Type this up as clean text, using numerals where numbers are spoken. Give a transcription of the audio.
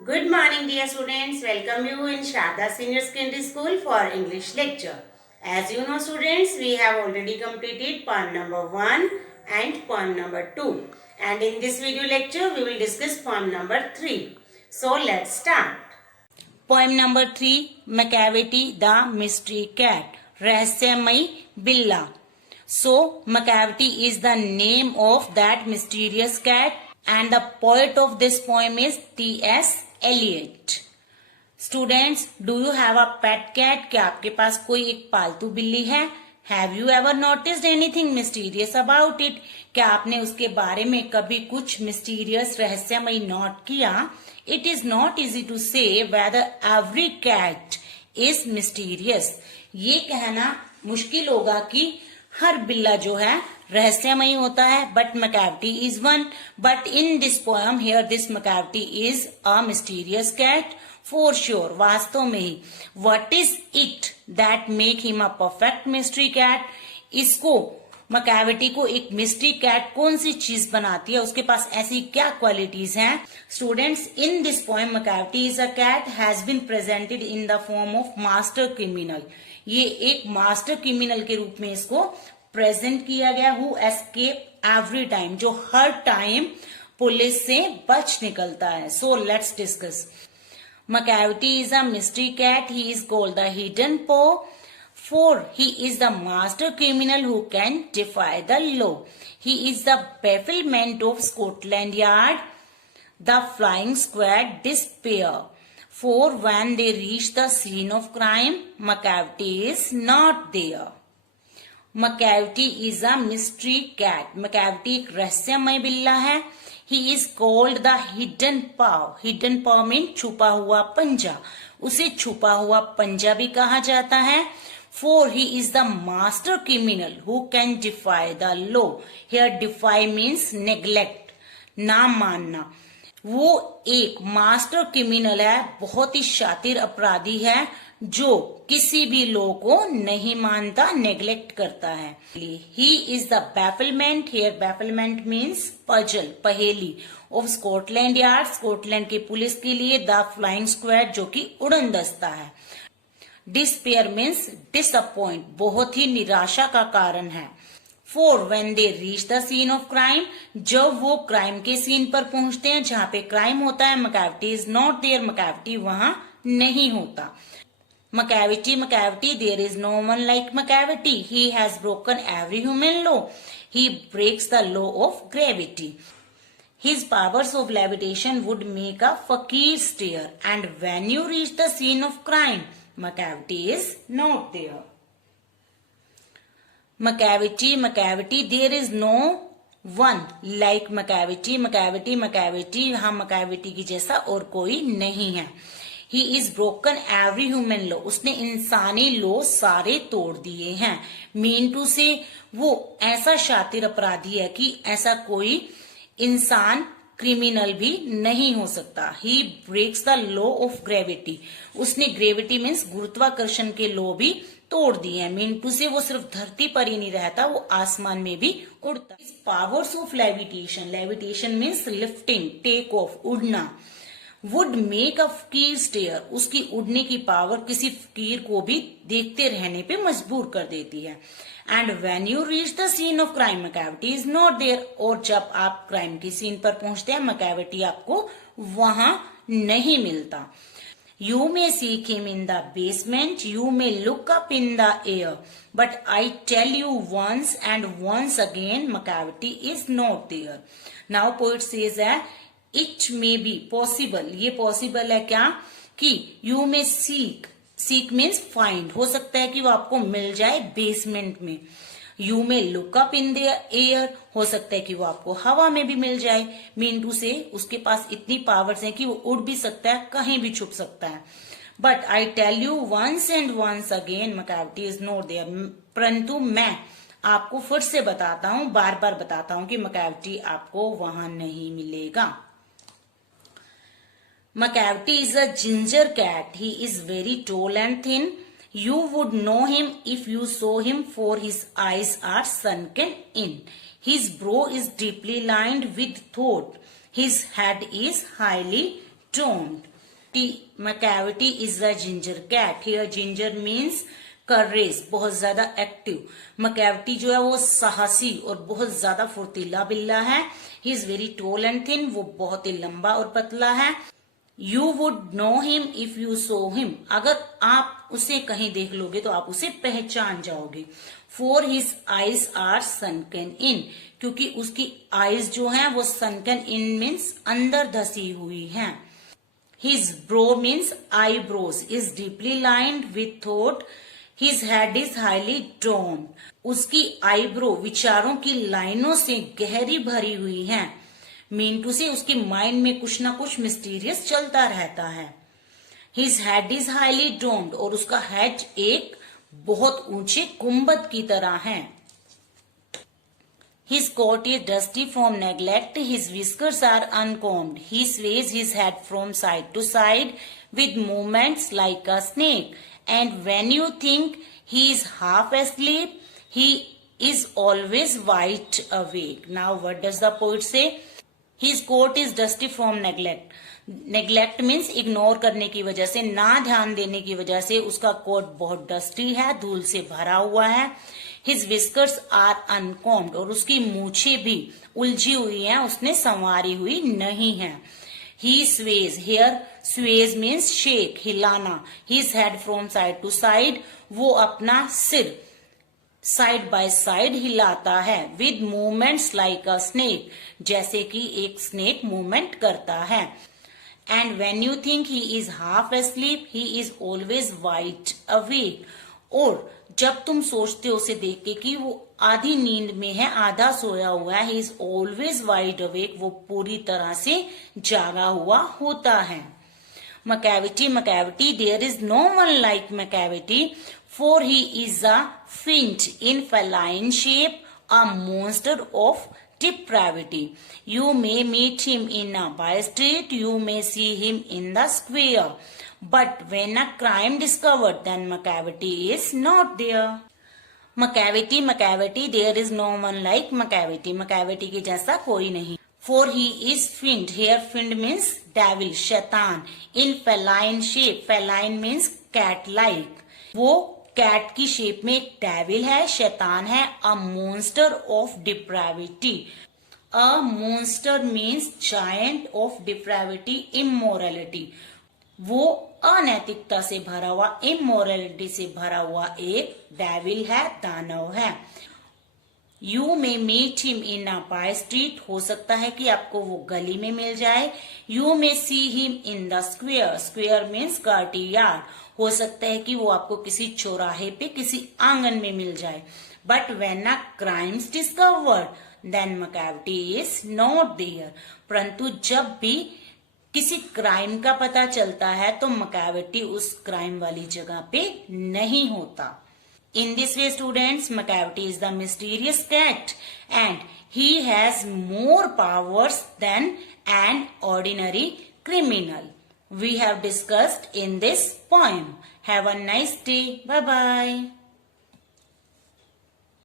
Good morning, dear students. Welcome you in Sharda Senior Secondary School for English lecture. As you know, students, we have already completed poem number 1 and poem number 2. And in this video lecture, we will discuss poem number 3. So, let's start. Poem number 3, Macavity the Mystery Cat, Rahsyamai Billa. So, Macavity is the name of that mysterious cat and the poet of this poem is T.S. Eliot. Students, do you have a pet cat? क्या आपके पास कोई एक पालतू बिल्ली है? Have you ever noticed anything mysterious about it? क्या आपने उसके बारे में कभी कुछ mysterious रहस्यमयी नोट किया? It is not easy to say whether every cat is mysterious. ये कहना मुश्किल होगा कि हर बिल्ला जो है रहस्यमयी होता है, but Macavity is one. But in this poem here, this Macavity is a mysterious cat for sure. वास्तव में ही what is it that make him a perfect mystery cat? इसको Macavity को एक मिस्ट्री कैट कौन सी चीज बनाती है, उसके पास ऐसी क्या क्वालिटीज हैं? Students, in this poem Macavity is a cat has been presented in the form of master criminal. ये एक मास्टर क्रिमिनल के रूप में इसको प्रेजेंट किया गया, हु एस्केप एवरी टाइम, जो हर टाइम पुलिस से बच निकलता है. So let's discuss. Macavity is a mystery cat. He is called the hidden paw, for he is the master criminal who can defy the law. He is the bafflement of Scotland Yard. The flying squad despair, for when they reach the scene of crime, Macavity is not there. Macavity is a mystery cat. Macavity एक रहस्यमय बिल्ला है. He is called the hidden paw. Hidden paw means छुपा हुआ पंजा. उसे छुपा हुआ पंजा भी कहा जाता है. For he is the master criminal who can defy the law. Here defy means neglect, ना मानना. वो एक मास्टर क्रिमिनल है, बहुत ही शातिर अपराधी है, जो किसी भी लॉ को नहीं मानता, नेग्लेक्ट करता है. He is the bafflement. Here bafflement means puzzle, पहेली, ऑफ स्कॉटलैंड यार्ड, स्कॉटलैंड की पुलिस के लिए. द फ्लाइंग स्क्वाड, जो कि उड़न दस्ता है. डिस्पेयर मीन्स डिसअपॉइंट, बहुत ही निराशा का कारण है. For when they reach the scene of crime, जब वो क्राइम के सीन पर पहुंचते हैं, जहां पे क्राइम होता है, Macavity is not there. Macavity वहां नहीं होता. Macavity, there is no one like Macavity. He has broken every human law. He breaks the law of gravity. His powers of levitation would make a fakir stare. And when you reach the scene of crime, Macavity is not there. Macavity, there is no one like Macavity. हाँ, Macavity की जैसा और कोई नहीं है. He is broken every human law. उसने इंसानी law सारे तोड़ दिए हैं. मीन टू से वो ऐसा शातिर अपराधी है कि ऐसा कोई इंसान क्रिमिनल भी नहीं हो सकता. He breaks the law of gravity. उसने ग्रेविटी मीन्स गुरुत्वाकर्षण के लॉ भी तोड़ दिए हैं. मीन टू से वो सिर्फ धरती पर ही नहीं रहता, वो आसमान में भी उड़ता. Powers of levitation. Levitation means lifting, take off, उड़ना. वुड मेक अ फकीर स्टेयर. उसकी उड़ने की पावर किसी फकीर को भी देखते रहने पे मजबूर कर देती है. And when you reach the scene of crime, Macavity is not there. और जब आप क्राइम की सीन पर पहुंचते हैं, Macavity आपको वहां नहीं मिलता. You may seek him in the basement, you may look up in the air, but I tell you once and once again, Macavity is not there. Now poet says that it may be possible. ये possible है क्या? कि you may seek means find. हो सकता है कि वो आपको मिल जाए बेसमेंट में. You may look up in the air. हो सकता है कि वो आपको हवा में भी मिल जाए. मीन टू से उसके पास इतनी पावर्स हैं कि वो उड़ भी सकता है, कहीं भी छुप सकता है. But I tell you once and once again, Macavity is not there. परंतु मैं आपको फिर से बताता हूं, बार बार बताता हूं कि Macavity आपको वहां नहीं मिलेगा. Macavity is a ginger cat. He is very tall and thin. You would know him if you saw him, for his eyes are sunken in. His brow is deeply lined with thought. His head is highly don't. Macavity is a ginger cat. Here ginger means courage, बहुत ज्यादा active. Macavity जो है वो साहसी और बहुत ज्यादा फुर्तीला बिल्ला है. He is very tall and thin. वो बहुत ही लंबा और पतला है. You would know him if you saw him. अगर आप उसे कहीं देख लोगे तो आप उसे पहचान जाओगे. For his eyes are sunken in. क्योंकि उसकी eyes जो हैं वो sunken in means अंदर धसी हुई हैं. His brow means eyebrows is deeply lined with thought. His head is highly drawn. उसकी eyebrow विचारों की लाइनों से गहरी भरी हुई हैं. मीन टू से उसके माइंड में कुछ ना कुछ मिस्टीरियस चलता रहता है. His head is highly domed और उसका हेड एक बहुत ऊंचे गुंबद की तरह है. His coat is dusty from neglect. His whiskers are uncombed. He sways his head from side to side with movements like a snake. And when you think he is half asleep, he is always wide awake. Now what does the poet say? His coat is dusty from neglect. Neglect means ignore करने की वजह से, ना ध्यान देने की वजह से उसका कोट बहुत डस्टी है, धूल से भरा हुआ है. हिज विस्कर्स आर अनकॉम्ड और उसकी मूछें भी उलझी हुई हैं, उसने संवारी हुई नहीं है. He sways, here sways means shake, हिलाना. His head from side to side, वो अपना सिर साइड बाय साइड हिलाता है. With movements like a snake, जैसे कि एक स्नेक मूवमेंट करता है. And when you think he is half asleep, he is always wide awake. और जब तुम सोचते हो उसे देख के कि वो आधी नींद में है, आधा सोया हुआ है, he is always wide awake, वो पूरी तरह से जागा हुआ होता है. Macavity, Macavity, there is no one like Macavity, for he is a fiend in feline shape, a monster of depravity. You may meet him in a by street, you may see him in the square, but when a crime discovered, then Macavity is not there. Macavity, Macavity, there is no one like Macavity. Macavity के जैसा कोई नहीं. For he is fiend. Here fiend means devil, शैतान. In feline shape, feline means cat-like. वो cat की shape में एक devil है, शैतान है. A monster of depravity. A monster means giant of depravity, immorality. वो अनैतिकता से भरा हुआ, इमोरलिटी से भरा हुआ एक डेविल है, दानव है. You may meet him in a by street, हो सकता है कि आपको वो गली में मिल जाए. You may see him in the square, square means Gardi yard, हो सकता है कि वो आपको किसी चौराहे पे, किसी आंगन में मिल जाए. But when a crime's discovered, then Macavity is not there. परंतु जब भी किसी क्राइम का पता चलता है तो Macavity उस क्राइम वाली जगह पे नहीं होता. In this way, students, Macavity is the mysterious cat and he has more powers than an ordinary criminal. We have discussed in this poem. Have a nice day. Bye-bye.